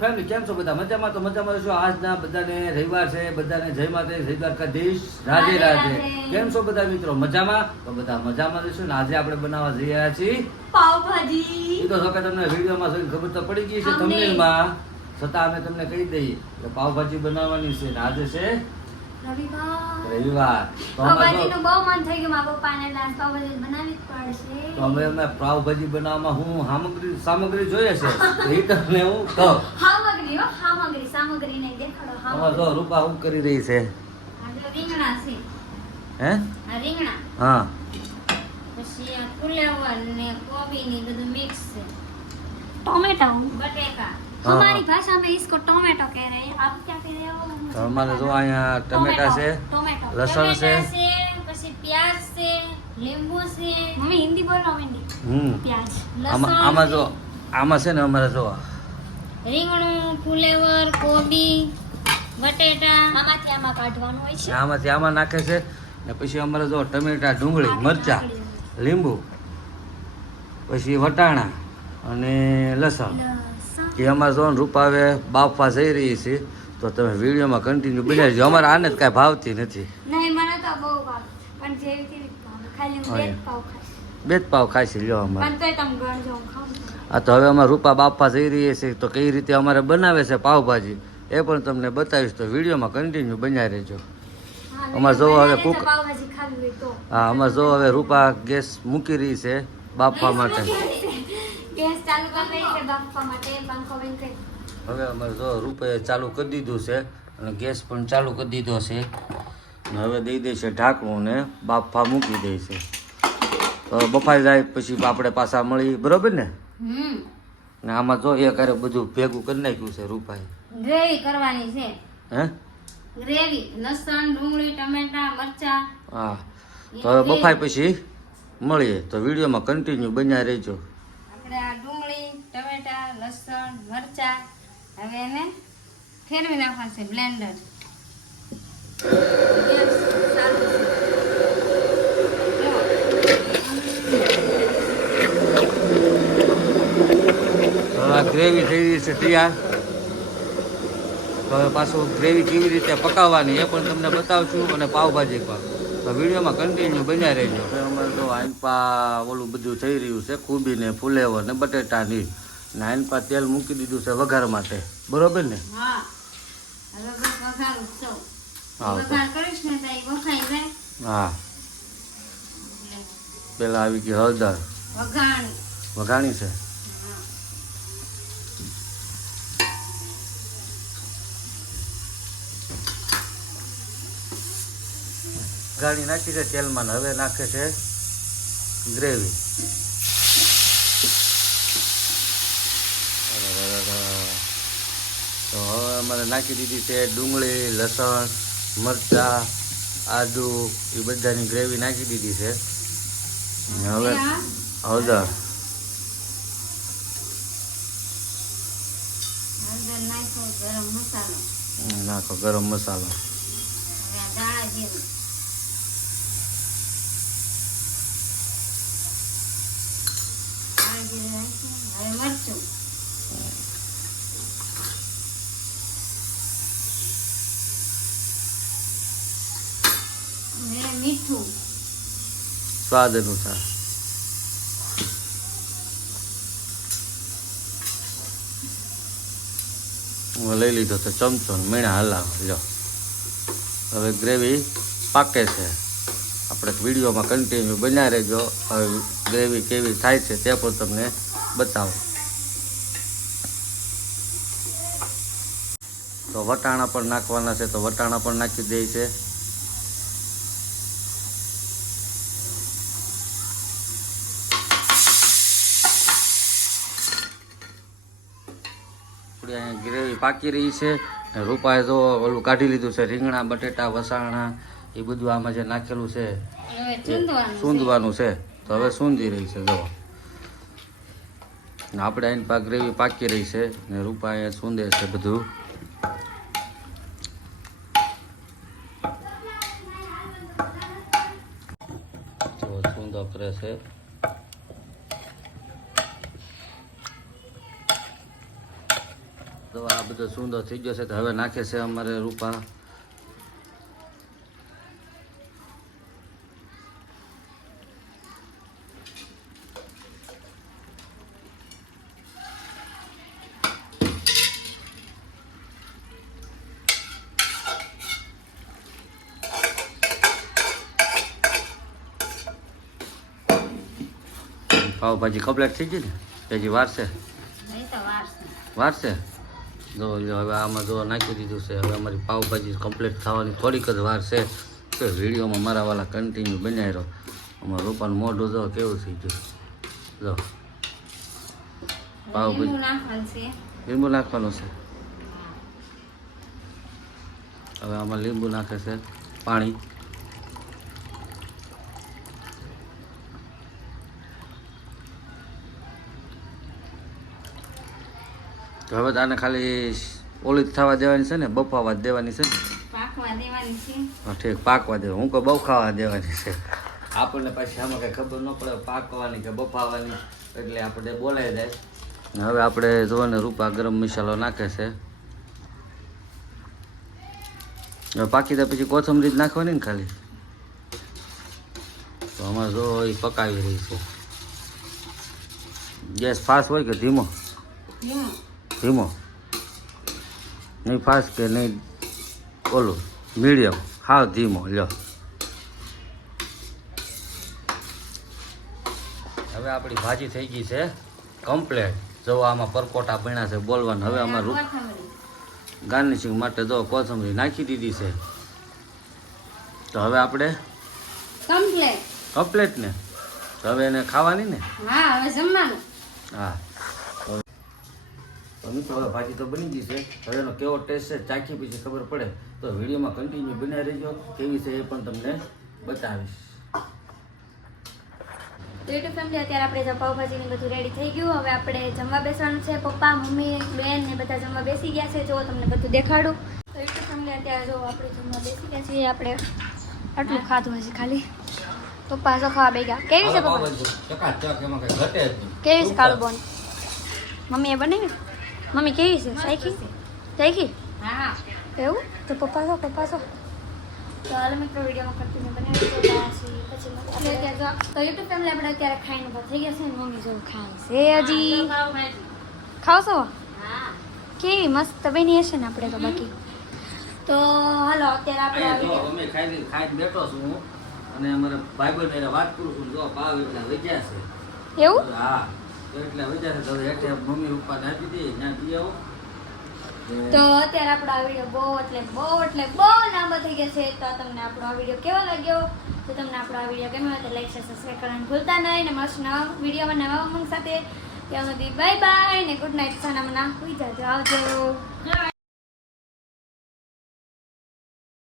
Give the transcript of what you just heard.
Family કેમ છો બધા મજામાં? તો મજામાં છો. આજના બધાને રવિવાર છે, બધાને જય માતા જય દ્વારકાધીશ, રાધે રાધે. કેમ છો બધા મિત્રો? મજામાં? તો બધા મજામાં રહીશું ને આજે આપણે બનાવવા જઈ રહ્યા છીએ પાવભાજી. એ તો જો કે તમને વિડીયોમાં જોઈને ખબર તો પડી ગઈ છે થંબનેલમાં, છતાં અમે તમને કહી દઈએ કે પાવભાજી બનાવવાની છે ને આજે છે રવિવાર. તો પાવભાજીનું બહુ મન થઈ ગયું મારા પપ્પાને, એટલે આજ પાવભાજી બનાવવી જ પડશે. તો અમે પાવભાજી બનાવવામાં હું સામગ્રી જોઈએ છે તો એ તમને હું કહું. સામગ્રી નહીં દેખાડો. આમાં જો રૂપા હું કરી રહી છે. આ જો રીંગણા છે. હે? આ રીંગણા. હા. પછી આ ફુલાવર ને કોબી ને બધું મિક્સ છે. टोमेटो बटेका हमारी भाषा में इसको टोमेटो कह रहे हैं, आप क्या कह रहे हो? તો અમારે જો અહીંયા ટમેટા છે, લસણ છે, પછી પ્યાજ છે, લીંબુ છે. મમ્મી હિન્દી બોલો. હિન્દી. પ્યાજ, લસણ. આમાં જો આમાં છે ને અમારે જો રીંગણું, ફુલેવર, કોબી, બટેટા આમાંથી આમાં કાઢવાનું હોય છે. આમાંથી આમાં નાખે છે ને પછી અમારે જો ટમેટા, ડુંગળી, મરચા, લીંબુ, પછી વટાણા અને લસણ એ અમારે જો રૂપા હવે બાફવા જઈ રહી છે. તો તમે વિડીયોમાં કન્ટિન્યુ બનાવી દો. અમારે આને જ કાંઈ ભાવતી નથી. નહીં, મને તો બહુ ભાવે, પણ જેવી તેવી ભાવે. ખાલી હું બે જ પાવ ખાઈશ. બે જ પાવ ખાઈ છે લ્યો અમારે. પણ તોય તમે ગણજો, હું ખાઉં છું. આ તો હવે અમારે રૂપા બાફવા જઈ રહી છે તો કઈ રીતે અમારે બનાવે છે પાવભાજી એ પણ તમને બતાવીશ. તો વિડીયોમાં કન્ટિન્યુ બનાવી રહેજો. હા, અમારે જો હવે બનાવીને કુક તો પાવભાજી ખાવી હોય તો. હા અમારે જો હવે રૂપા ગેસ મૂકી રહી છે બાફવા માટે. ગેસ ચાલુ કરી રહી છે બાફવા માટે. પંખો બંધ કરી. હવે અમારે જો રૂપાએ ચાલુ કરી દીધું છે અને ગેસ પણ ચાલુ કરી દીધો છે અને હવે દઈ દે છે ઢાંકણું ને બાફવા મૂકી દે છે. તો બફાઈ જાય પછી આપણે પાછા મળી, બરોબર ને? ને આમાં જો એક હારે બધું ભેગું કરી નાખ્યું છે રૂપાએ. ગ્રેવી કરવાની છે. હે? ગ્રેવી, લસણ, ડુંગળી, ટમેટા, મરચા. હા. તો હવે બફાઈ પછી મળીએ. તો વિડીયોમાં કન્ટિન્યુ બન્યા રહેજો. આપણે આ ડુંગળી, ટમેટા, લસણ, મરચા હવે એને ફેરવી નાખવાનું છે બ્લેન્ડર. ગેસ ચાલુ છે. ગ્રેવી થઈ રહી છે તૈયાર. તો હવે પાછું ગ્રેવી કેવી રીતે પકાવવાની એ પણ તમને બતાવશું અને પાવભાજી પણ. તો વિડીયોમાં કન્ટિન્યુ બન્યા રહેજો. હવે અમારે તો આઈનપા ઓલું બધું થઈ રહ્યું છે, કોબી ને ફુલેવર ને બટેટાની ને આઈનપા તેલ મૂકી દીધું છે વઘાર માટે, બરોબર ને? હા, હવે બસ વઘારું છું. હા. વઘાર કરીશ ને તો એ વઘાઈ જાય. હા. પેલા આવી ગઈ હળદર વઘાણી. વઘાણી છે. વઘાણી નાખી છે તેલમાં ને હવે નાખે છે ગ્રેવી. તો હવે અમારે નાખી દીધી છે ડુંગળી, લસણ, મરચાં, આદુ એ બધાની ગ્રેવી નાખી દીધી છે. ને હવે હળદર અંદર નાખો ગરમ મસાલો. નાખો ગરમ મસાલો. હવે આ દાણા જીરું. દાણા જીરું નાખ્યું. હવે મરચું. હવે મીઠું. સ્વાદ અનુસાર. હું લઈ લીધો તો ચમચો ને મીણા હલાવ લો. હવે ગ્રેવી પાકે છે. આપણે વિડીયોમાં કન્ટિન્યુ બન્યા રહેજો. હવે ગ્રેવી કેવી થાય છે તે પણ તમને બતાવો. તો વટાણા પણ નાખવાના છે તો વટાણા પણ નાખી દે છે. અહીંયા ગ્રેવી પાકી રહી છે. રૂપાએ જો ઓલું કાઢી લીધું છે રીંગણા, બટેટા, વસાણા એ બધું આમાં જે નાખેલું છે હવે ચૂંદવાનું. સૂંધવાનું છે. તો હવે સૂંધી રહી છે જો. ને આપણે અહીં ગ્રેવી પાકી રહી છે ને રૂપા અહીંયા સૂંધે છે બધું. જો સૂંધો કરે છે. તો તો આ બધો સુંદર થઈ ગયો છે તો હવે નાખે છે અમારે રૂપા પાવભાજી કમ્પ્લીટ થઈ ગઈ ને હજી વાર છે નહીં તો વાર છે. વાર છે જો હવે આમાં જો નાખી દીધું છે હવે અમારી પાવભાજી કમ્પ્લીટ થવાની થોડીક જ વાર છે તો વિડીયોમાં મારા વાલા કન્ટિન્યુ બનાવી રહ્યો અમારું રૂપાનું મોઢું જો કેવું થઈ ગયું જો પાવભાજી લીંબુ નાખવાનું છે. લીંબુ નાખવાનું છે હવે આમાં લીંબુ નાખે છે પાણી તો હવે તો આને ખાલી ઓલી જ થવા દેવાની છે ને બફાવા જ દેવાની છે ને પાકવા દેવાની છે. હા ઠીક પાકવા દેવા હું કહું બફાવા દેવાની છે આપણને પછી આમાં કંઈ ખબર ન પડે પાકવાની કે બફાવાની એટલે આપણે બોલાઈ જાય ને હવે આપણે જોવાને રૂપા ગરમ મસાલો નાખે છે હવે પાકી દે પછી કોથમરી જ નાખવાની ને ખાલી તો અમારે જો એ પકાવી રહી છે ગેસ ફાસ્ટ હોય કે ધીમો લીંબુ. ધીમો નહીં ફાસ્ટ કે નહીં ઓલું મીડિયમ હાવ ધીમો લ્યો હવે આપણી ભાજી થઈ ગઈ છે કમ્પ્લેટ જો આમાં પરકોટા બન્યા છે બોલવાનું હવે આમાં કોથમરી. ગાર્નિશિંગ માટે જો કોથમરી નાખી દીધી છે તો હવે આપણે કમ્પ્લેટ. કમ્પ્લેટ ને તો હવે એને ખાવાની ને હા હવે જમવાનું. હા તો મિત્રો હવે ભાજી તો બની ગઈ છે હવે એનો કેવો ટેસ્ટ છે ચાખી પછી ખબર પડે તો વિડીયોમાં કન્ટિન્યુ બનાવી રહેજો કેવી છે એ પણ તમને બતાવીશ તો યુટ્યુબ ફેમિલી અત્યારે આપણે જો પાવભાજી ને બધું રેડી થઈ ગયું હવે આપણે જમવા બેસવાનું છે. પપ્પા મમ્મી બેન ને બધા જમવા બેસી ગયા છે જો તમને બધું દેખાડું. તો યુટ્યુબ ફેમિલી અત્યારે જો આપણે જમવા બેસી ગયા છીએ આપણે આટલું ખાધું હશે ખાલી. પપ્પા જો ખાવા બે ગયા. કેવી છે પપ્પા? ચકાચક એમાં કઈ ઘટે જ નહીં. કેવી છે કાળું બોન? મમ્મીએ બનાવી? મમ્મી કેવી છે? ચાખી? ચાખી? હા. એવું? તો પપ્પા છો તો હાલ મિત્રો વિડીયોમાં કન્ટિન્યુ બનાવી પછી તો યુટ્યુબ ફેમિલી આપણે અત્યારે ખાઈને ઉભા થઈ ગયા છે ને મમ્મી જો ખાય છે હજી. ખાવશો? કેવી મસ્ત બની હશે ને આપણે તો બાકી તો હાલો અત્યારે આપણે જો આવી અમે ખાઈને બેઠો છું હું અને અમારા ભાઈબંધ એને વાત કરું છું જો પાવ એટલા વજ્યા છે એવું હા તો એટલે વજ્યા છે તો હેઠે મમ્મી પપ્પા નાખી દે ત્યાં જઈ આવો તો અત્યારે આપણો આ વિડીયો બહુ લાંબો થઈ ગયો છે તો તમને આપણો આ વિડીયો કેવો લાગ્યો તો તમને આપણો આ વિડીયો ગમ્યો હોય તો લાઈક સબસ્ક્રાઈબ કરવાનું ભૂલતા નહીં ને મસ્ત નવા વિડીયોમાં નવા ઉમંગ સાથે ત્યાં સુધી બાય બાય ને ગુડ નાઇટ સાના મના હોઈ જાજો આવજો.